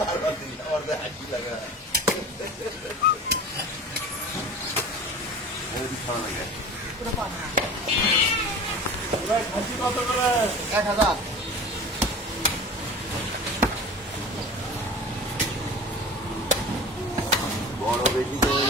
$1000 বড় বেশি করে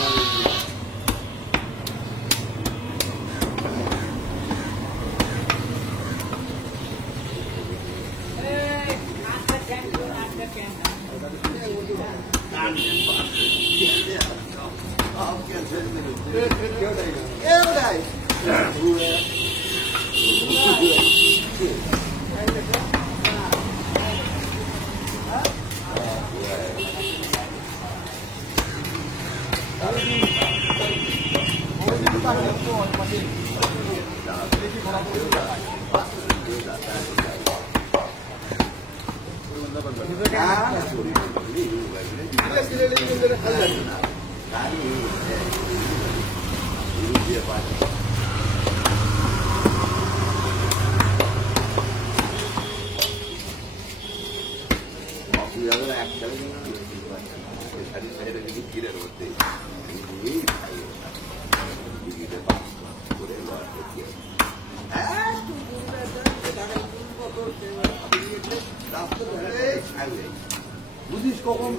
বুঝিস কখন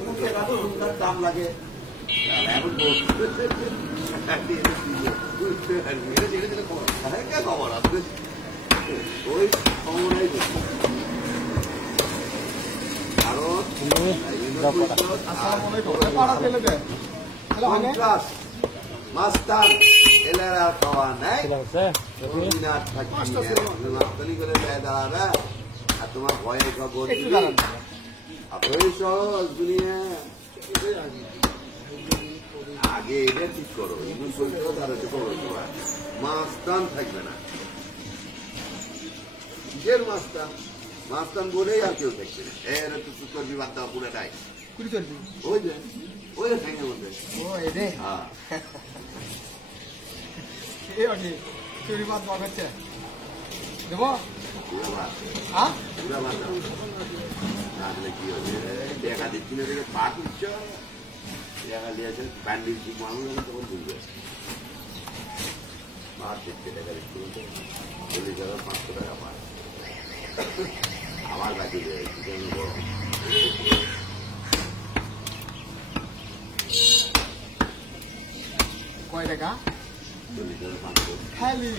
দাম লাগে খবর আসবে ওই খবরাই মাস্টার এলার আর খাওয়া নাই মাস্তানি করে দাঁড়াবে আর তোমার ভয়ে খবর আগে এটা ঠিক করো মাস্তান থাকবে না কিসের মাস্তান মাস্তান বলেই আর কেউ থাকবে না এর একটু চর্বি বাদ দেওয়া পুরোটাই ওই যে ওই ঠ্যাঙের মধ্যে হ্যাঁ চুরি বাদ দেওয়া হচ্ছে দেবো কি হচ্ছে দেখা দিচ্ছি না দেখে পা তুলছ দেখা দিয়েছে প্যান্ডিল ঠিক মানুষ তখন বুঝবে মাছ দেখতে দেখা দিচ্ছি চল্লিশ টাকা 500 টাকা পায় আমার কাছে কয় টাকা 40 টাকা 500 খালি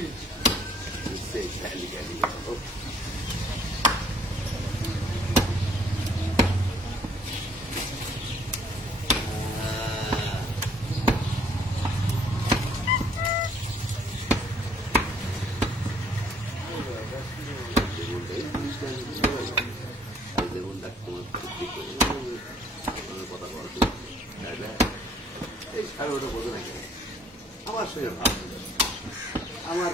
আমার সঙ্গে ভাব আমার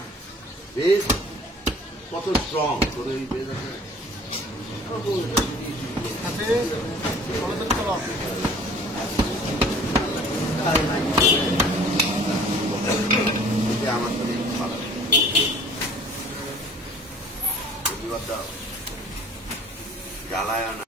বেশ কত স্ট্রং তোর এই বেশ আছে আমার সাথে ভালো জ্বালায়